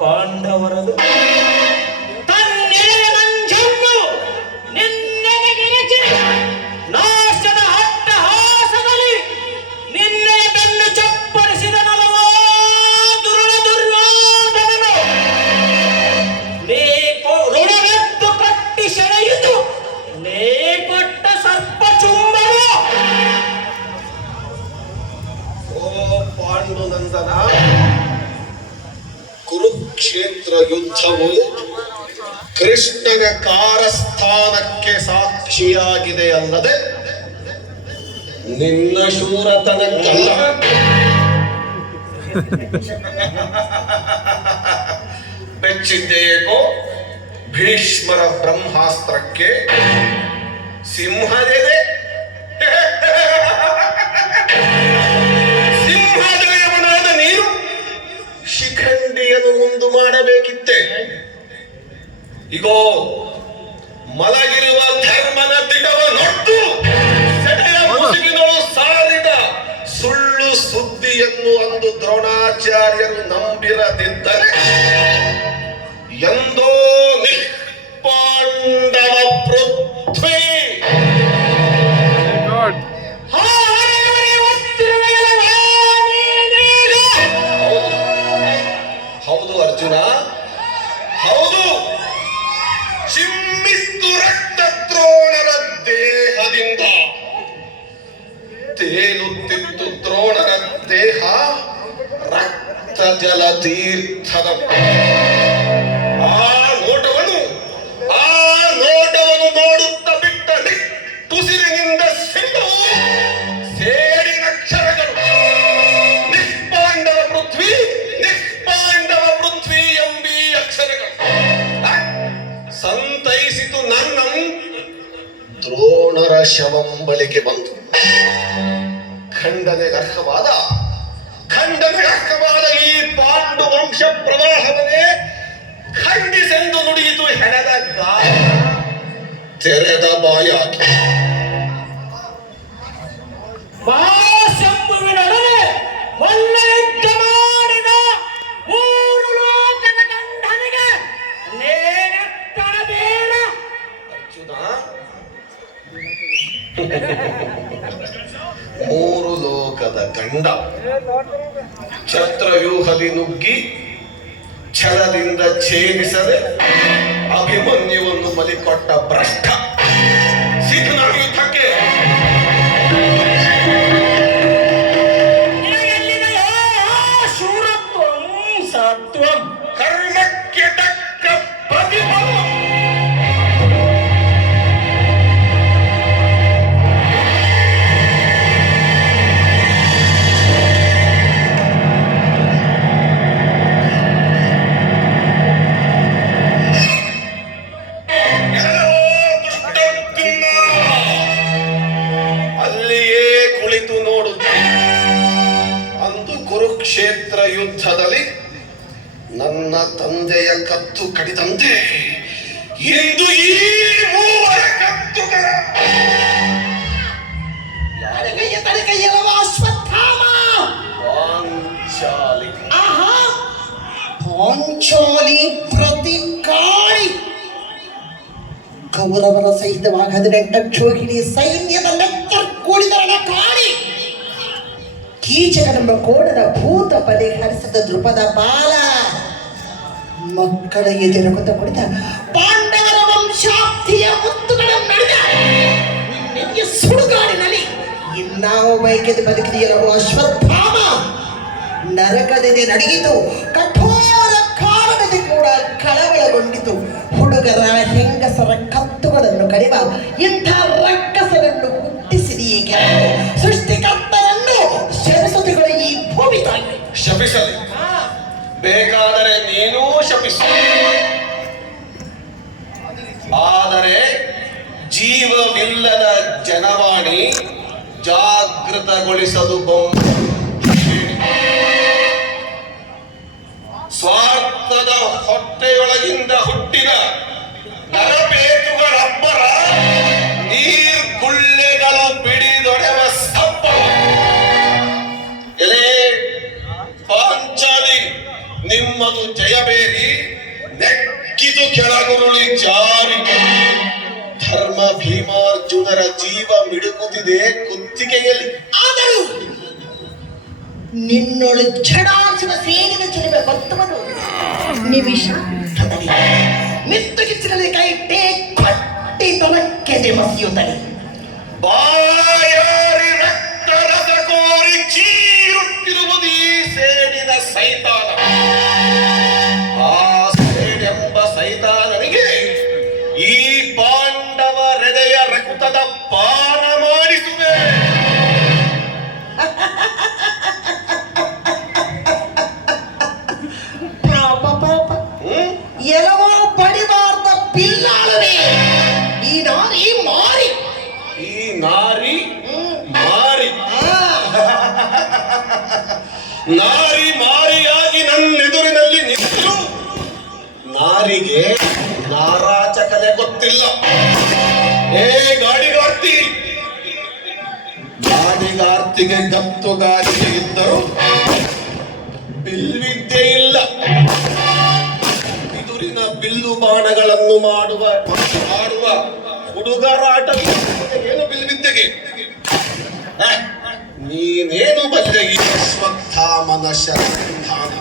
ಪಾಂಡವರದು ತನ್ನೆಡೆಯ ನಂಜನ್ನು ನಿನ್ನೆಗೆ ರಚಿ ನಾಶದ ಅಟ್ಟಹಾಸದಲ್ಲಿ ನಿನ್ನೆಯ ಬೆನ್ನು ಚಪ್ಪರಿಸಿದನಲ್ಲವೋ ದುರುಳ ದುರ್ಯೋಧನನು ನೀ ಋಣವೆದ್ದು ಕಟ್ಟಿ ಸೆಳೆಯಿತು ನೀ ಕೊಟ್ಟ ಸರ್ಪ ಚುಂಬನ. ಓ ಪಾಂಡುನಂದನ, ಕುರುಕ್ಷೇತ್ರ ಯುದ್ಧವು ಕೃಷ್ಣನ ಕಾರಸ್ಥಾನಕ್ಕೆ ಸಾಕ್ಷಿಯಾಗಿದೆ ಅಲ್ಲದೆ ನಿನ್ನ ಶೂರತನಕ್ಕಲ್ಲ. ಬೆಚ್ಚಿದ್ದೇಕೋ ಭೀಷ್ಮರ ಬ್ರಹ್ಮಾಸ್ತ್ರಕ್ಕೆ ಸಿಂಹದೆದೆ ಸಿಂಹದಯವನಾದ ನೀನು ಶಿಖಂಡಿಯನ್ನು ಮುಂದು ಮಾಡಬೇಕಿತ್ತೆ. ಇಗೋ ಮಲಗಿರುವ ಧರ್ಮನ ದಿಟವನ್ನೊಟ್ಟು ಸೆಡೆಯ ಮುಸುಗಿನಳು ಸಾರಿದ ಸುಳ್ಳು ಸುದ್ದಿಯನ್ನು ಅಂದು ದ್ರೋಣಾಚಾರ್ಯರು ನಂಬಿರದಿದ್ದರೆ ಎಂದೋ ನಿಷ್ಪಾಂಡವ ಪೃಥ್ವಿ ಹೌದು ಅರ್ಜುನ, ಹೌದು. ಚಿಮ್ಮಿತ್ತು ರಕ್ತ ದ್ರೋಣರ ದೇಹದಿಂದ, ತೇಲುತ್ತಿತ್ತು ದ್ರೋಣರ ದೇಹ ರಕ್ತ ಜಲ ತೀರ್ಥದ. ಆ ನೋಟವನ್ನು ನೋಡುತ್ತಾ ಬಿಟ್ಟ ತುಸಿರಿನಿಂದ ಸಿಂಹವು ಸೇಡಿನ ಅಕ್ಷರಗಳು ನಿಷ್ಪಾಂಡವ ಪೃಥ್ವಿ ಎಂಬೀ ಅಕ್ಷರಗಳು ಸಂತೈಸಿತು ನನ್ನ ದ್ರೋಣರ ಶವಂಬಳಿಗೆ ಬಂತು. ಖಂಡನೆಗರ್ಹವಾದ ಈ ಪಾಂಡು ವಂಶ ಪ್ರವಾಹವನ್ನೇ ಖಂಡಿಸೆಂದು ನುಡಿಯಿತು ಹೆಣದ ಗಾಯ ತೆರೆದ ಬಾಯಾಗಿ. ಮಹಾಶಂಭುವಿನೊಡನೆ ಒಳ್ಳ ಯುದ್ಧ ಮಾಡಿದ ಮೂರು ಲೋಕದ ಗಂಡನಿಗೆ ನೇನೆತ್ತರಬೇಡ ಅರ್ಜುನ. ಮೂರು ಲೋಕದ ಗಂಡ ಛತ್ರವ್ಯೂಹದಿ ನುಗ್ಗಿ ಛಲದಿಂದ ಛೇದಿಸದೆ ಅಭಿಮನ್ಯುವನ್ನು ಬಲಿಕೊಟ್ಟ ಭ್ರಷ್ಟ ಸಿದ್ಧನ ಯುದ್ಧಕ್ಕೆ ಶೂರತ್ವಂ ಸತ್ವಂ ಕರ್ಮಕ್ಕೆ ತಕ್ಕ ಪ್ರತಿಫಲ. ಕುರುಕ್ಷೇತ್ರ ಯುದ್ಧದಲ್ಲಿ ನನ್ನ ತಂದೆಯ ಕತ್ತು ಕಡಿದಂತೆ ಇಂದು ಈ ಮೂವರ ಕತ್ತುಗಳ ಪಾಂಚಾಲಿ ಪ್ರತಿಕಾರಿ ಕೌರವರ ಸಹಿತವಾಗಿ 18 ಕ್ಷೋಹಿಣಿ ಸೈನ್ಯದ ಲೆಕ್ಕೂಡಿದರನ ಕಾಣಿ ಕೀಚಕನೆಂಬ ಕೋಡನ ಭೂತ ಪರಿಹರಿಸಿದ ದೃಪದ ಬಾಲ ಮಕ್ಕಳ ಎದುರುಗುತ್ತ ಕುಳಿತ ಪಾಂಡವರ ವಂಶಾಪ್ತಿಯ ಮುತ್ತುಗಳನ್ನು ನಡೆದ ನಿನಗೆ ಸುಡುಗಾಡಿನಲ್ಲಿ ಇನ್ನಾವ ಬೈಕೆದು ಬದುಕಿದೆಯಲ್ಲವೋ ಅಶ್ವತ್ಥಾಮ. ನರಕದಿಂದ ನಡಗಿತು, ಕಠೋರ ಕಾರಣದ ಕೂಡ ಕಳವಳಗೊಂಡಿತು. ಹುಡುಗರ ಹೆಂಗಸರ ಕತ್ತುಗಳನ್ನು ಕಡಿವ ಇಂಥ ರಕ್ಕಸರನ್ನು ಹುಟ್ಟಿಸಿದೆಯೇ ಗೆಲುವು. ಸೃಷ್ಟಿಕರ್ತರನ್ನು ಶಪಿಸುತ್ತಿಗಳು ಈ ಭೂಮಿ ತಾಯಿ. ಶಪಿಸಲಿ, ಬೇಕಾದರೆ ನೀನೂ ಶಪಿಸು. ಆದರೆ ಜೀವವಿಲ್ಲದ ಜನವಾಣಿ ಜಾಗೃತಗೊಳಿಸಲು ಸ್ವಾರ್ಥದ ಹೊಟ್ಟೆಯೊಳಗಿಂದ ಹುಟ್ಟಿದ ನರಬೇಕುಗಳಬ್ಬರ ನೀರ್ಗುಳ್ಳೆಗಳು ಬಿಡಿದೊಡೆವ ಸಪ್ಪ. ಎಲೆ ಪಾಂಚಾಲಿ, ನಿಮ್ಮದು ಜಯಬೇರಿ. ಭೀಮಾರ್ಜುನರ ಜೀವ ಮಿಡುಕುತ್ತಿದೆ ಕುತ್ತಿಗೆಯಲ್ಲಿ. ಆದರೂ ನಿನ್ನೊಳು ಛಡಾಂಶದ ಸೇನಿನ ಚಿಲುಮೆ ಗೊತ್ತವನು ನಿಮಿಷ ಮಿತ್ತುಗಿಚ್ಚಿನಲ್ಲಿ ಕೈ ಟೇ ಕೊಟ್ಟಿ ತೊಲಕ್ಕೆ ಮಸಿಯುತ್ತನೆ. ಬಾಯಾರಿ ರಕ್ತರದ ಕೋರಿ ಚೀರುತ್ತಿರುವುದು ಈ ಸೇಡಿನ ಸೈತಾನ. ಆ ಸೇಡೆಂಬ ಸೈತಾನನಿಗೆ ಈ ಪಾಂಡವ ಹೃದಯ ರಕ್ತದ ಪಾನ ಮಾಡಿಸುವೆ. ಪಾಪ ಪಾಪ ಎಲ್ಲವೋ ಬಡಿಬಾರ್ದ ಬಿಲ್ಲಾಳವೇ ಈ ನಾರಿ ಮಾರಿ. ಈ ನಾರಿ ಮಾರಿ ನಾರಿ ಮಾರಿಯಾಗಿ ನನ್ನೆದುರಿನಲ್ಲಿ ನಿಂತು ನಾರಿಗೆ ನಾರಾಚಕಲೆ ಗೊತ್ತಿಲ್ಲ. ಏ ಗಾಡಿಗಾರ್ತಿ, ಗಾಡಿಗಾರ್ತಿಗೆ ಗತ್ತುಗಾರಿಕೆ ಇದ್ದರು ಬಿಲ್ವಿದ್ಯೆ ಇಲ್ಲ. ಬಿದುರಿನ ಬಿಲ್ಲು ಬಾಣಗಳನ್ನು ಮಾಡುವ ಹುಡುಗರಾಟ ಏನು ಬಿಲ್ವಿದ್ಯೆಗೆ? ನೀನೇನು ಬಲ್ಲೆ ಈ ಅಶ್ವತ್ಥಾಮನ ಶರಧಾನ?